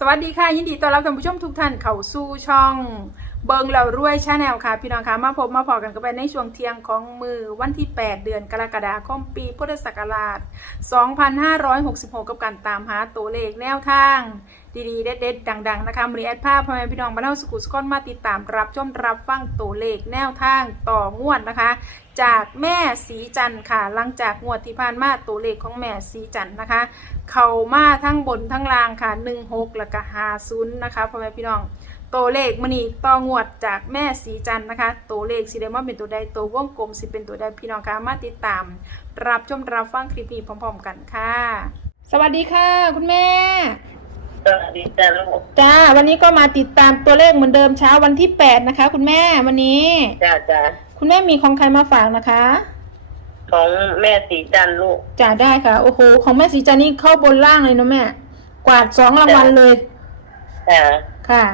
สวัสดีค่ะ ยินดีต้อนรับท่านผู้ชมทุกท่านเข้าสู่ช่อง เบิงเรารวยชาแนลค่ะ พี่น้องคะมาพบมาพอกันกันไปในช่วงเที่ยงของมือวันที่ 8 เดือนกรกฎาคมปีพุทธศักราช 2566 กับการตามหาตัวเลขแนวทาง ดีๆ เด็ดๆดัง ๆ นะคะมือแอดภาพพ่อแม่พี่น้องบ้านเฮาสกุลสก้อนมาติดตามรับชมรับฟังตัวเลขแนวทางต่องวดนะคะ จากแม่สีจันทร์ค่ะ หลังจากงวดที่ผ่านมาตัวเลขของแม่สีจันทร์นะคะ เข้ามาทั้งบนทั้งล่างค่ะ 16 แล้วก็50นะคะพ่อแม่พี่น้อง ตัวเลขมันนี่ต่องวดจากแม่สีจันทร์นะคะ ตัวเลขสีแดงว่าเป็นตัวใดตัววงกลมสิเป็นตัวใดพี่น้องคะมาติดตาม รับชมรับฟังคลิปนี้พร้อม ๆ กันค่ะ สวัสดีค่ะ คุณแม่ สวัสดีจ้าลูกจ้า วันนี้ก็มาติดตามตัวเลขเหมือนเดิมเช้าวันที่ 8 นะคะ คุณแม่วันนี้ จ้าจ้าคุณแม่มีของใครมาฝากนะคะ ของแม่สีจันทร์ลูกจ้าได้ค่ะ โอ้โห ของแม่สีจันทร์นี่เข้าบนล่างเลยเนอะแม่ กวาดสองรางวัลเลยอ่าค่ะ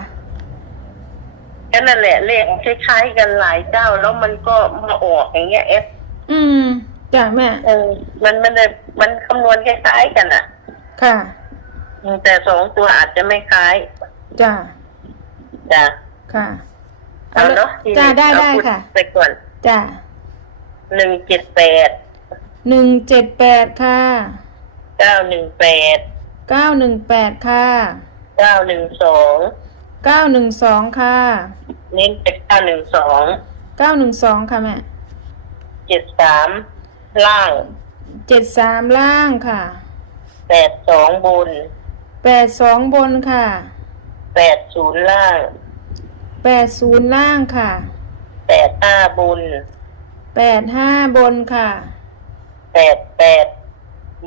ก็นั่นแหละเลขคล้ายๆกันหลายเจ้าแล้วมันก็มาออกอย่างเงี้ยเอฟอืมจ้าแม่เออมันมันเลยมันคำนวณคล้ายๆกันอะ ค่ะอืมแต่สองตัวอาจจะไม่คล้ายจ้าจ้าค่ะเอาเนาะทีนี้จ้าได้เอาได้พูค่ะไปก่อนจ้าหนึ่งเจ็ดแปดหนึ่งเจ็ดแปดค่ะเก้าหนึ่งแปดเก้าหนึ่งแปดค่ะเก้าหนึ่งสองเก้าหนึ่งสองค่ะ เน้นเป็นเก้าหนึ่งสองเก้าหนึ่งสองค่ะแม่เจ็ดสามล่างเจ็ดสามล่างค่ะแปดสองบนแปดสองบนค่ะแปดศูนย์ล่างแปดศูนย์ล่างค่ะแปดห้าบนแปดห้าบนค่ะแปดแปด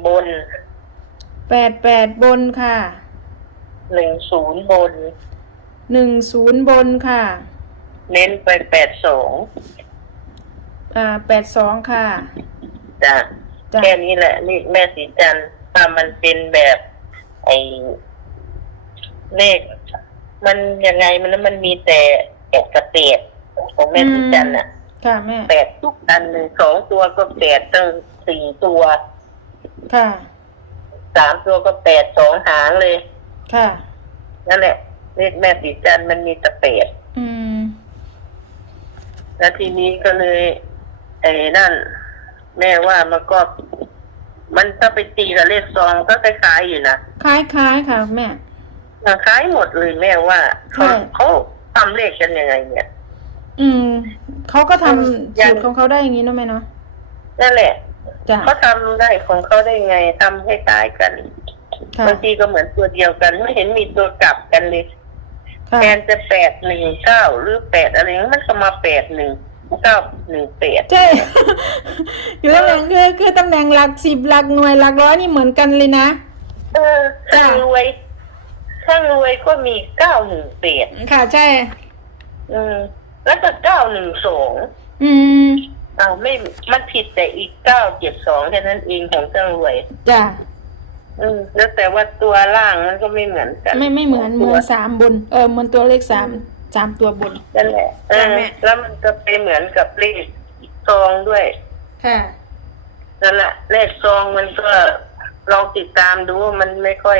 บนแปดแปดบนค่ะหนึ่งศูนย์บนหนึ่งศูนย์บนค่ะ เน้นไปแปดสองอ่าแปดสองค่ะ จ้ะจ้ะ แค่นี้แหละนี่แม่สีจันทร์ถ้ามันเป็นแบบไอ้เลขมันยังไงมันมันมีแต่แปดกระเตดของแม่สีจันทร์น่ะค่ะแม่ แปดทุกอันเลยสองตัวก็แปดตั้งสี่ตัวค่ะ สามตัวก็แปดสองหางเลย ค่ะ นั่นแหละเลขแม่สีจันทร์มันมีแต่แปดอืม แล้วทีนี้ก็เลยไอ้นั่น แม่ว่ามันก็ มันถ้าไปตีกับเลขซองก็คล้ายๆอยู่นะคล้ายคล้ายๆค่ะ แม่มันคล้ายหมดเลยแม่ว่าเขาใช่เขาทำเลขกันยังไง เนี่ย อืมเขาก็ทำอืมยังสูตรของเขาได้อย่างนี้เนอะแม่เนาะนั่นแหละจ้ะเขาทำได้ของเขาได้ไงทำให้คล้ายกันค่ะบางทีก็เหมือนตัวเดียวกันไม่เห็นมีตัวกลับกันเลย ค่ะแทนจะแปดหนึ่งเก้าหรือแปดอะไรมันก็มาแปดหนึ่งเก้าหนึ่งแปด ใช่ อยู่ตำแหน่งคือคือตำแหน่งหลักสิบหลักหน่วยหลักร้อยนี่เหมือนกันเลยนะ เออช่างรวยช่างรวยก็มีเก้าหนึ่งแปดค่ะใช่ อืม แล้วก็เก้าหนึ่งสองอืมอ้าวไม่มันผิดแต่อีกเก้าเจ็ดสองแค่นั้นเองของช่างรวยจ้ะ อืมแล้วแต่ว่าตัวล่างมันก็ไม่เหมือนกัน ไม่ไม่เหมือนเหมือนสามบน เออเหมือนตัวเลขสามสามตัวบนนั่นแหละเออจ้ะแม่แล้วมันก็ไปเหมือนกับเลขซองด้วย ค่ะนั่นแหละเลขซองมันก็ลองติดตามดูมันไม่ค่อย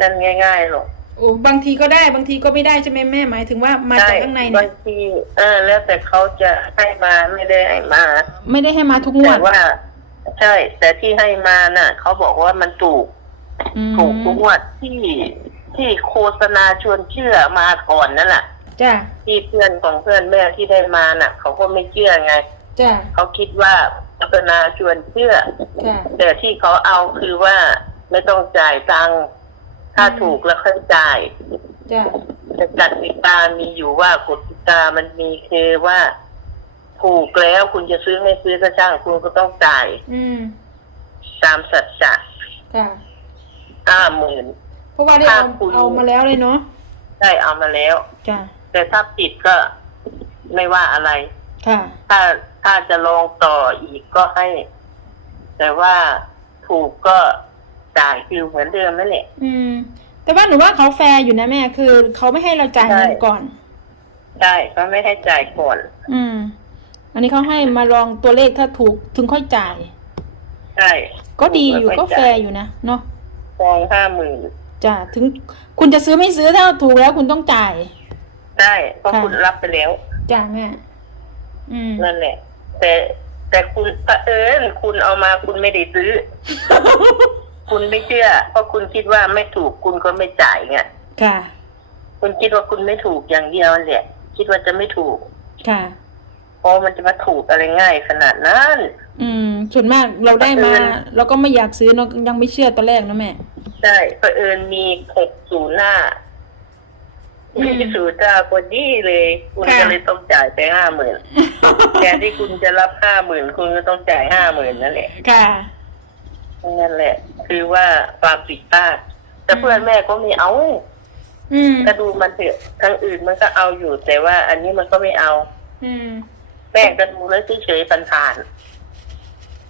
นั่นง่ายๆหรอกโอ้บางทีก็ได้บางทีก็ไม่ได้ใช่ไหมแม่หมายถึงว่ามาจากข้างในบาเนี่ยงทีเออแล้วแต่เขาจะให้มาไม่ได้ให้มา ไม่ได้ให้มาทุกงวแต่ดว่า ใช่ แต่ที่ให้มาน่ะเขาบอกว่ามันถูกอืมถูกทุกงวดที่ที่โฆษณาชวนเชื่อมาก่อนนั่นแหละจ้ะที่เพื่อนของเพื่อนแม่ที่ได้มาน่ะ เขาก็ไม่เชื่อไง จ้ะเขาคิดว่าโฆษณาชวนเชื่อ จ้ะ แต่ที่เขาเอาคือว่าไม่ต้องจ่ายตังค์ถ้าอืม ถูกแล้วค่อยจ่าย จ้ะแต่กติกามีอยู่ว่ากติกามันมีคือว่า ถูกแล้วคุณจะซื้อไม่ซื้อก็ช่างคุณก็ต้องจ่ายอืมตามสัจจะค่ะ ห้าหมื่น เพราะว่าได้ถ้าเอาคุณ เอามาแล้วเลยเนาะได้เอามาแล้ว จ้ะแต่ถ้าผิดก็ไม่ว่าอะไร ค่ะ ถ้าถ้าจะลองต่ออีกก็ให้ แต่ว่าถูกก็จ่ายคือเหมือนเดิมนั่นแหละ อืม แต่ว่าหนูว่าเขาแฟร์อยู่นะแม่คือเขาไม่ให้เราจ่ายเงินใช่ ก่อน ได้ก็ไม่ให้จ่ายก่อน อืม อันนี้เขาให้มาลองตัวเลขถ้าถูกถึงค่อยจ่าย ใช่ก็ดีอยู่ไม่ก็จ่ายแฟร์อยู่นะเนาะฟองห้าหมื่นจ้ะถึงคุณจะซื้อไม่ซื้อถ้าถูกแล้วคุณต้องจ่าย ได้เพราะค่ะคุณรับไปแล้วจ้ะแม่อืมนั่นแหละ แต่แต่คุณเผอิญคุณเอามาคุณไม่ได้ซื้อ คุณไม่เชื่อ เพราะคุณคิดว่าไม่ถูกคุณก็ไม่จ่ายไงค่ะ คุณคิดว่าคุณไม่ถูกอย่างเดียวแหละ คิดว่าจะไม่ถูก ค่ะ เพราะมันจะมาถูกอะไรง่ายขนาดนั้น อืม ส่วนมากเราได้มาเออเราก็ไม่อยากซื้อเนอะยังไม่เชื่อตอนแรกนะแม่ ใช่เผอิญมีหกศูนย์หน้าอืมมีศูนย์หน้าพอดีเลย คุณค่ะก็เลยต้องจ่ายไปห้าหมื่นแทนที่คุณจะรับห้าหมื่นคุณก็ต้องจ่ายห้าหมื่นนั่นแหละ ค่ะนั่นแหละ คือว่าความผิดพลาด แต่อืมเพื่อนแม่ก็ไม่เอาอืมก็ดูมันเถอะทางอื่นมันก็เอาอยู่แต่ว่า อันนี้มันก็ไม่เอา อืม แม่ก็ดูแล้วเฉยๆผ่าน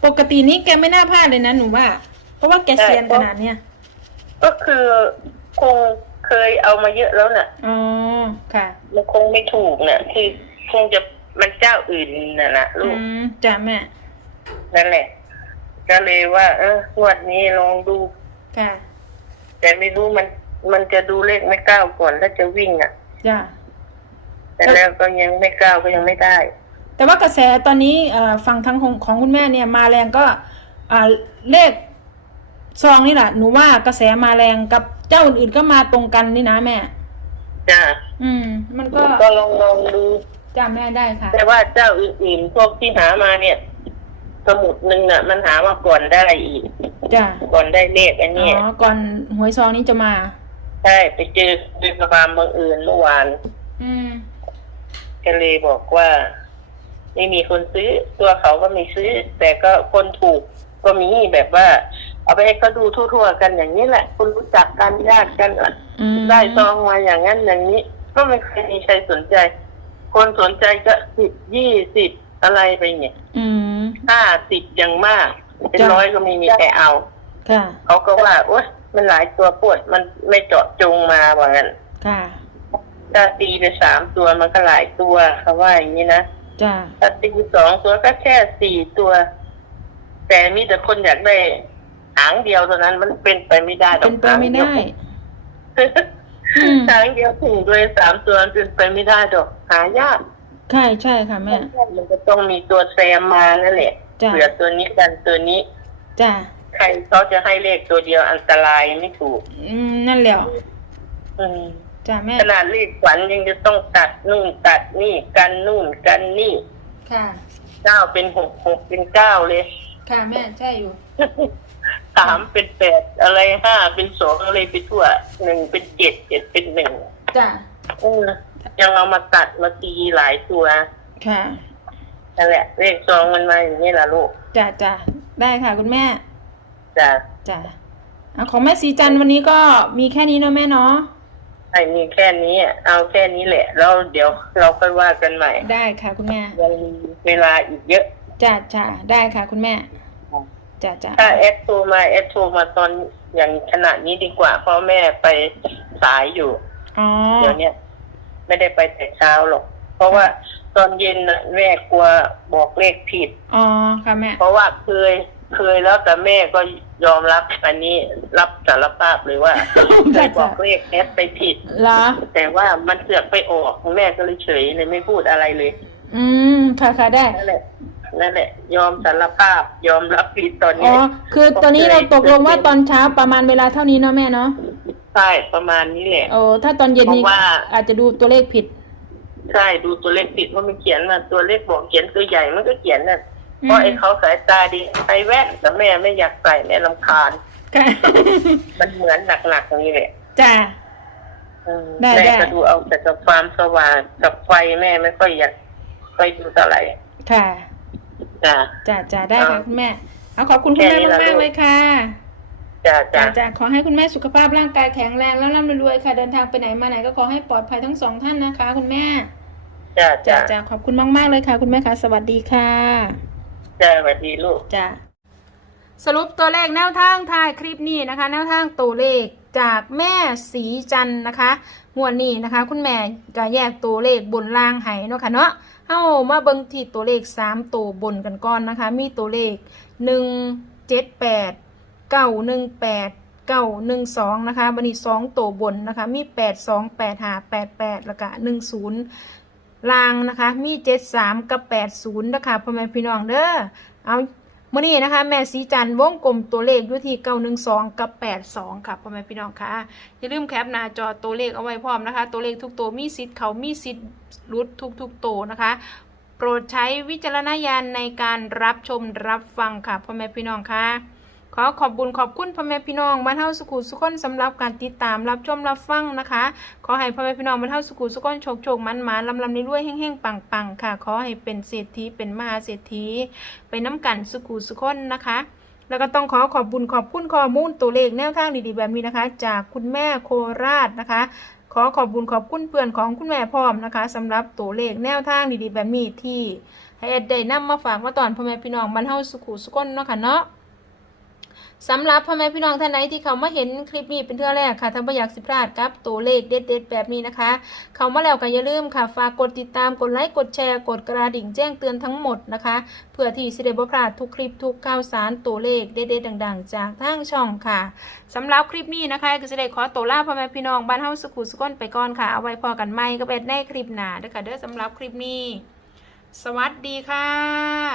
ปกตินี้แกไม่น่าพลาดเลยนะหนูว่า เพราะว่าแกเซียนขนาดเนี้ยๆก็คือคงเคยเอามาเยอะแล้วน่ะอ๋อค่ะมันคงไม่ถูกน่ะ คือคงจะมันเจ้าอื่นน่ะนะอืลูกมจ้ะแม่นั่นแหละก็เลยว่า เอองวดนี้ลองดูค่ะแต่ไม่รู้มันมันจะดูเลขไม่ก้าวก่อนถ้าจะวิ่งอะจ้ะแต่แล้วก็ยังไม่ก้าวก็ยังไม่ได้ แต่ว่ากระแสตอนนี้เอ่อฝั่งทางของของคุณแม่เนี่ยมาแรงก็อ่าเลขซองนี่แหละหนูว่ากระแสมาแรงกับเจ้าอื่นๆก็มาตรงกันนี่นะแม่จ้าอืม มันก็ก็ลองลองดูจ้าแม่ได้ค่ะ แต่ว่าเจ้าอื่นๆพวกที่หามาเนี่ย สมุดหนึ่งน่ะ มันหามาก่อนได้อีกจ้าก่อนได้เลขอันอ๋นี้อก่อนหวยซองนี้จะมาใช่ไปเจอด้วยความบังเอิญเมื่อวาน อืมก็เลยบอกว่า ไม่มีคนซื้อ ตัวเขาก็ไม่ซื้อ แต่ก็คนถูกก็มีแบบว่า เอาไปให้เขาดูทั่วๆกันอย่างนี้แหละคุณรู้จักกันญาติกันอะอืมได้ซองมาอย่างนั้นอย่างนี้ ก็ไม่เคยมีใครสนใจ คนสนใจก็สิบยี่สิบอะไรไปเนี่ยอืมห้าสิบอย่างมาก เป็นจ้ะร้อยก็ไม่มีใครเอาค่ะเขาก็ว่าโอ๊ยมันหลายตัวปวดมันไม่เจาะจงมาว่างั้นค่ะถ้าตีไปสามตัวมันก็หลายตัวเขาว่าอย่างนี้นะ จ้าถ้าตีสองตัวก็แค่สี่ตัว แต่มีแต่คนอยากได้หางเดียวเท่านั้นมันเป็นไปไม่ได้หรอกเป็นไปไม่ได้อืมหางเดียวถึงด้วยสามตัวมันเป็นไปไม่ได้หรอกหายากใช่ใช่ค่ะแม่มันจะต้องมีตัวแซมมานั่นแหละจ้ะเผื่อตัวนี้กันตัวนี้จ้าใครเขาจะให้เลขตัวเดียวอันตรายไม่ถูก อืมนั่นแหละอืม จ้าแม่ ขนาดเลขขวัญยังจะต้องตัดนู่นตัดนี่กันนู่นกันนี่ค่ะ เก้าเป็นหกหกเป็นเก้าเลยค่ะแม่ใช่อยู่ สามเป็นแปดอะไรห้าเป็นสองอะไรไปทั่วหนึ่งเป็นเจ็ดเจ็ดเป็นหนึ่งจ้าเออยังเอามาตัดมาตีหลายตัวค่ะนั่นแหละเลขซองมันมาอย่างนี้ล่ะลูกจ้าจ้าได้ค่ะคุณแม่จ้ะจ้าอะของแม่สีจันทร์วันนี้ก็มีแค่นี้เนาะแม่เนาะ ไอ้มีแค่นี้อะเอาแค่นี้แหละ แล้วเดี๋ยวเราค่อยว่ากันใหม่ได้ค่ะคุณแม่ยังมีเวลาอีกเยอะ จ้าจ้าได้ค่ะคุณแม่จ้าจ้าถ้าแอดโทรมาแอดโทรมาตอนอย่างขณะนี้ดีกว่า เพราะแม่ไปสายอยู่อ๋อเดี๋ยวเนี้ยไม่ได้ไปแต่เช้าหรอก เพราะว่าตอนเย็นน่ะแม่กลัวบอกเลขผิด อ๋อค่ะแม่ เพราะว่าเคย เคยแล้วแต่แม่ก็ยอมรับอันนี้รับสารภาพเลยว่าเคยบอกเลขแอดไปผิดเหรอแต่ว่ามันเสือกไปออกแม่ก็เลยเฉยเลยไม่พูดอะไรเลย อืมค่ะค่ะได้นั่นแหละนั่นแหละ ยอมสารภาพ ยอมรับผิดตอนอ๋อนี้คือตอนนี้เราตกลงว่าตอนเช้าประมาณเวลาเท่านี้เนาะแม่เนาะใช่ประมาณนี้แหละโอ้ถ้าตอนเย็นนี้เพราะว่าอาจจะดูตัวเลขผิดใช่ดูตัวเลขผิดว่ามันเขียนมาตัวเลขบอกเขียนตัวใหญ่มันก็เขียนน่ะ เพราะไอ้เขาสายตาดีไอ้แว่นแต่แม่ไม่อยากใส่แม่ลำคาญ ค่ะมันเหมือนหนักๆนี่แหละจ้า อืมได้แม่ได้ ก็ดูเอาแต่กับความสว่างกับไฟแม่ไม่ค่อยอยากไปดูเท่าไหร่ค่ะจ้าจ้าจ้าได้ค่ะอ่าคุณแม่ เอาขอบคุณคุณแม่แค่นี้มากล่ะมากลูกๆเลยค่ะจ้าจ้าจ้าจ้าขอให้คุณแม่สุขภาพร่างกายแข็งแรงแล้วร่ำรวยค่ะ เดินทางไปไหนมาไหนก็ขอให้ปลอดภัยทั้งสองท่านนะคะ คุณแม่ จ้าจ้าจ้า จ้าขอบคุณมากมากๆเลยค่ะ คุณแม่ค่ะสวัสดีค่ะ จ้าสวัสดีลูกจ้าสรุปตัวเลขแนวทางท้ายคลิปนี้นะคะ แนวทางตัวเลขจากแม่สีจันนะคะงวดนี้นะคะ คุณแม่ก็แยกตัวเลขบนล่างให้เนาะค่ะเนาะเฮามาเบิ่งที่ตัวเลข3ตัวบนกันก่อนนะคะ มีตัวเลข1 7 8 9 1 8เก้าหนึ่งสองนะคะบันนี้สองตัวบนนะคะ มีแปดสองแปดหาแปดแปดแล้วก็หนึ่งศูนย์ ลางนะคะมีเจ็ดสามกับแปดศูนย์นะคะพ่อแม่พี่น้องเด้อเอาเมื่อนี้นะคะแม่สีจันวงกลมตัวเลขอยู่ที่เก้าหนึ่งสองกับแปดสองค่ะพ่อแม่พี่น้องค่ะอย่าลืมแคปหน้าจอตัวเลขเอาไว้พร้อมนะคะ ตัวเลขทุกตัวมีสิทธิ์เขามีสิทธิ์รุดทุกๆตัวนะคะ โปรดใช้วิจารณญาณในการรับชมรับฟังค่ะพ่อแม่พี่น้องค่ะ ขอขอบบุญขอบคุณพ่อแม่พี่น้องบ้านเฮาสุขุสุขคนสำหรับการติดตามรับชมรับฟังนะคะ ขอให้พ่อแม่พี่น้องบ้านเฮาสุขุสุขคนโชคโชคมันมันลำลำในรวยแห้งๆปังๆค่ะ ขอให้เป็นเศรษฐีเป็นมหาเศรษฐีไปน้ำกันสุขุสุขคนนะคะแล้วก็ต้องขอขอบบุญขอบคุณข้อมูลตัวเลขแนวทางดีๆแบบนี้นะคะ จากคุณแม่โคราชนะคะ ขอขอบบุญขอบคุณเพื่อนของคุณแม่พร้อมนะคะสำหรับตัวเลขแนวทางดีๆแบบนี้ที่ให้เอ็ดได้นำมาฝากมาตอนพ่อแม่พี่น้องบรรเทาสุขุสุขนเนาะค่ะเนาะ สำหรับพ่อแม่พี่น้องท่านไหนที่เขามาเห็นคลิปนี้เป็นเทื่อแรกค่ะถ้าไม่อยากสิพลาดกับตัวเลขเด็ดๆ แบบนี้นะคะ เขามาแล้วก็อย่าลืมค่ะฝากกดติดตามกดไลค์กดแชร์กดกระดิ่งแจ้งเตือนทั้งหมดนะคะ เพื่อที่สิได้บ่พลาดทุกคลิปทุกข่าวสารตัวเลขเด็ดๆดัง ๆ จากทางช่องค่ะสำหรับคลิปนี้นะคะก็จะได้ขอตัวลาพ่อแม่พี่น้องบ้านเฮาสุขุสุขนไปก่อนค่ะเอาไว้พอกันใหม่ก็เป็นในคลิปหน้าเด้อค่ะเด้อสำหรับคลิปนี้ สวัสดีค่ะ